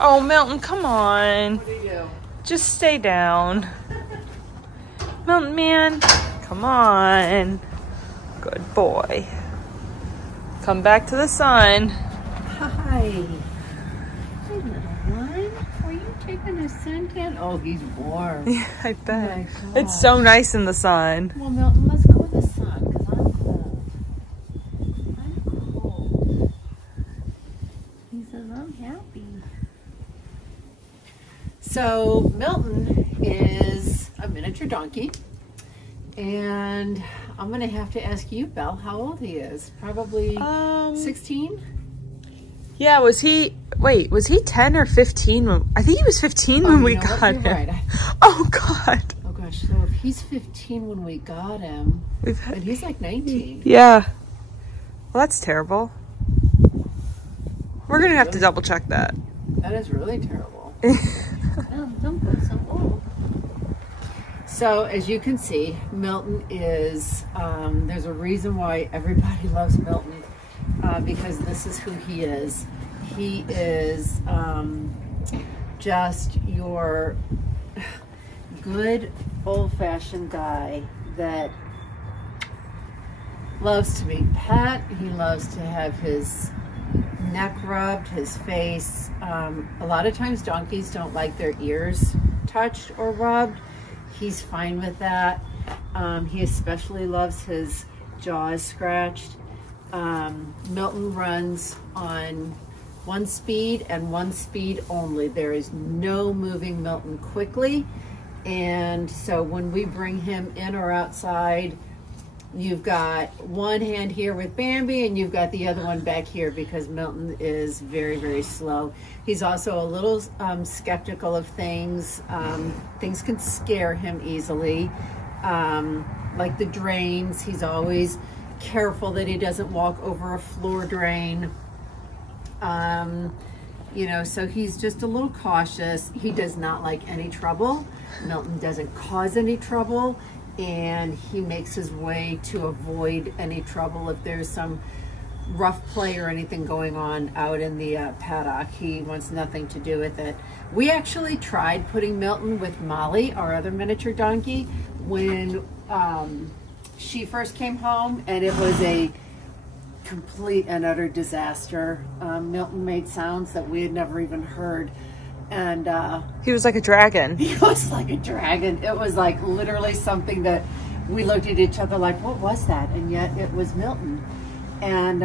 Oh, Milton, come on. What do you do? Just stay down. Milton, man, come on. Good boy. Come back to the sun. Hi. Hey, little one. Were you taking a suntan? Oh, he's warm. Yeah, I bet. Oh, It's so nice in the sun. well, Milton, let's go in the sun because I'm cold. I'm cold. He says, I'm happy. So, Milton is a miniature donkey. And I'm going to have to ask you, Belle, how old he is. Probably 16? Yeah, was he 10 or 15? I think he was 15 when we got him. Right. Oh, God. Oh, gosh. So if he's 15 when we got him, and he's like 19. Yeah. Well, that's terrible. We're going to have to double check that. That is really terrible. Don't go so old. So as you can see, Milton is, there's a reason why everybody loves Milton, because this is who he is. He is just your good old-fashioned guy that loves to be pet. He loves to have his neck rubbed, his face. A lot of times donkeys don't like their ears touched or rubbed. He's fine with that. He especially loves his jaws scratched. Milton runs on one speed and one speed only. There is no moving Milton quickly. And so when we bring him in or outside, you've got one hand here with Bambi and you've got the other one back here because Milton is very, very slow. He's also a little skeptical of things. Things can scare him easily, like the drains. He's always careful that he doesn't walk over a floor drain. You know, so he's just a little cautious. He does not like any trouble. Milton doesn't cause any trouble. And he makes his way to avoid any trouble. If there's some rough play or anything going on out in the paddock, he wants nothing to do with it. We actually tried putting Milton with Molly, our other miniature donkey, when she first came home, and it was a complete and utter disaster. Milton made sounds that we had never even heard. And he was like a dragon. He was like a dragon. It was like literally something that we looked at each other like, what was that? And yet it was Milton. And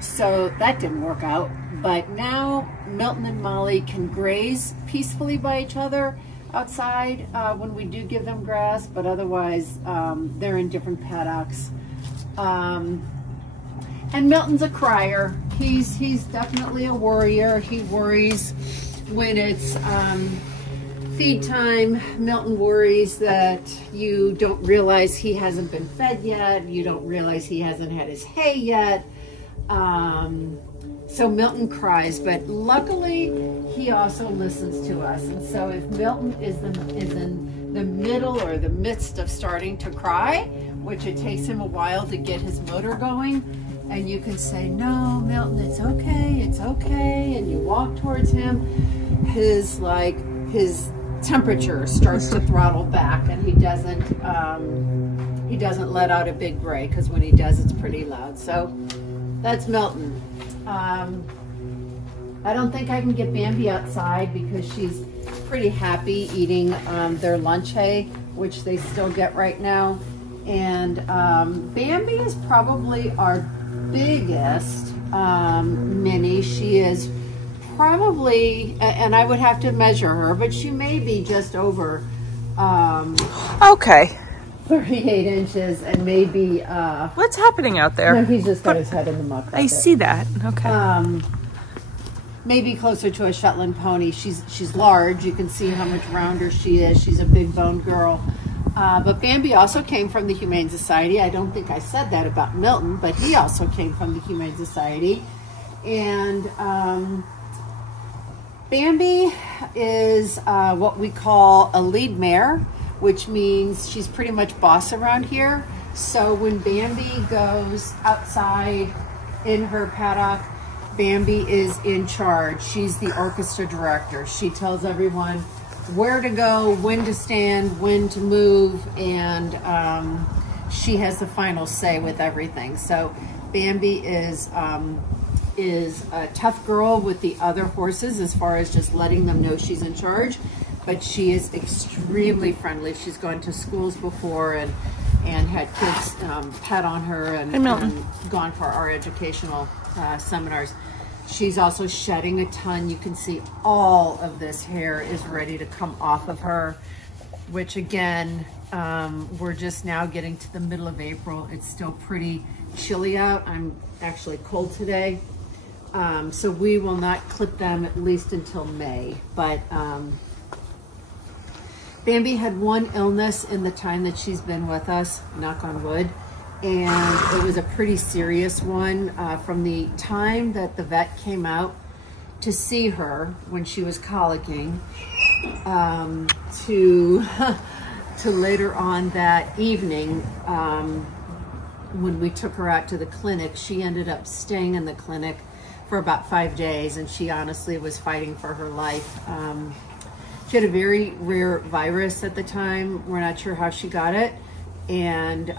so that didn't work out. But now Milton and Molly can graze peacefully by each other outside when we do give them grass, but otherwise they're in different paddocks. And Milton's a crier. He's definitely a worrier. He worries when it's feed time. Milton worries that you don't realize he hasn't been fed yet. You don't realize he hasn't had his hay yet. So Milton cries, but luckily he also listens to us. And so if Milton is in the middle or the midst of starting to cry, which it takes him a while to get his motor going, and you can say, no, Milton, it's okay, and you walk towards him, his temperature starts to throttle back, and he doesn't let out a big bray, because when he does, it's pretty loud. So that's Milton. I don't think I can get Bambi outside because she's pretty happy eating their lunch hay, which they still get right now. And Bambi is probably our biggest mini. She is probably, and I would have to measure her, but she may be just over Okay. 38 inches, and maybe What's happening out there? no, he's just got his head in the muck. I see that. Okay. Maybe closer to a Shetland pony. She's large. You can see how much rounder she is. She's a big boned girl. But Bambi also came from the Humane Society. I don't think I said that about Milton, but he also came from the Humane Society. And Bambi is what we call a lead mare, which means she's pretty much boss around here. So when Bambi goes outside in her paddock, Bambi is in charge. She's the orchestra director. She tells everyone where to go, when to stand, when to move, and she has the final say with everything. So Bambi is a tough girl with the other horses as far as just letting them know she's in charge, but she is extremely friendly. She's gone to schools before and had kids pet on her and gone for our educational seminars. She's also shedding a ton. You can see all of this hair is ready to come off of her, which again, we're just now getting to the middle of April. It's still pretty chilly out. I'm actually cold today. So we will not clip them at least until May. But Bambi had one illness in the time that she's been with us, knock on wood. And it was a pretty serious one. From the time that the vet came out to see her when she was colicking, to later on that evening, when we took her out to the clinic, she ended up staying in the clinic for about 5 days, and she honestly was fighting for her life. She had a very rare virus at the time. We're not sure how she got it. And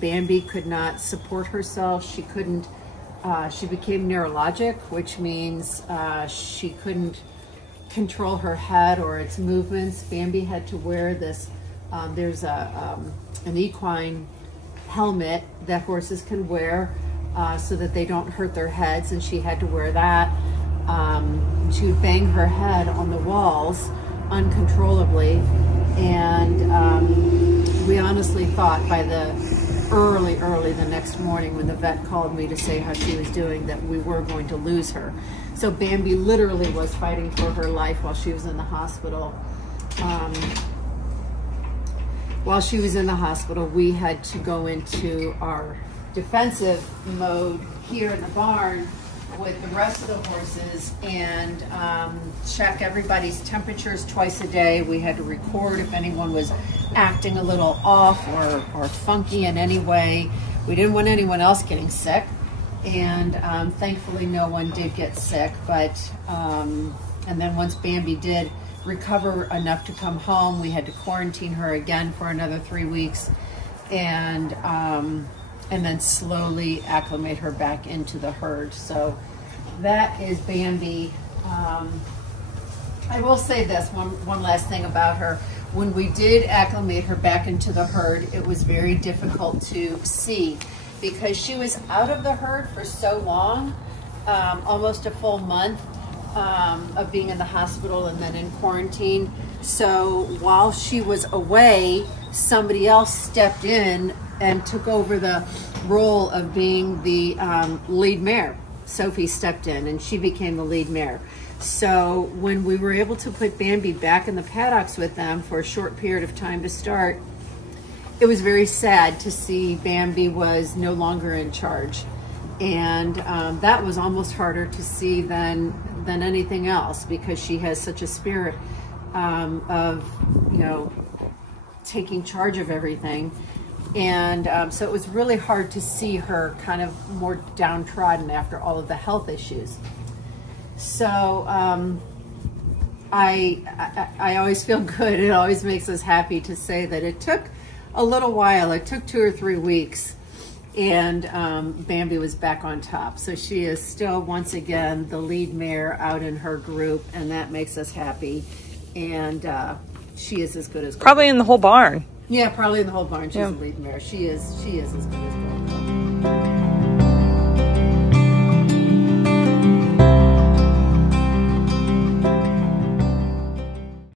Bambi could not support herself. She couldn't, she became neurologic, which means she couldn't control her head or its movements. Bambi had to wear this, there's an equine helmet that horses can wear so that they don't hurt their heads, and she had to wear that. She would bang her head on the walls uncontrollably, and we honestly thought by the early the next morning when the vet called me to say how she was doing that we were going to lose her. So Bambi literally was fighting for her life while she was in the hospital. While she was in the hospital, we had to go into our defensive mode here in the barn with the rest of the horses and check everybody's temperatures twice a day. We had to record if anyone was acting a little off or funky in any way. We didn't want anyone else getting sick, and thankfully no one did get sick. But and then once Bambi did recover enough to come home, we had to quarantine her again for another 3 weeks, and then slowly acclimate her back into the herd. So that is Bambi. I will say this, one last thing about her. When we did acclimate her back into the herd, it was very difficult to see because she was out of the herd for so long, almost a full month of being in the hospital and then in quarantine. So while she was away, somebody else stepped in and took over the role of being the lead mare. Sophie stepped in and she became the lead mare. So when we were able to put Bambi back in the paddocks with them for a short period of time to start, it was very sad to see Bambi was no longer in charge. And that was almost harder to see than anything else, because she has such a spirit of, you know, taking charge of everything. And so it was really hard to see her kind of more downtrodden after all of the health issues. So I always feel good. It always makes us happy to say that it took a little while. It took 2 or 3 weeks, and Bambi was back on top. So she is still, once again, the lead mare out in her group, and that makes us happy. And she is as good as gold. Probably in the whole barn. Yeah, probably in the whole barn. She's the lead mare. She is as good as gold.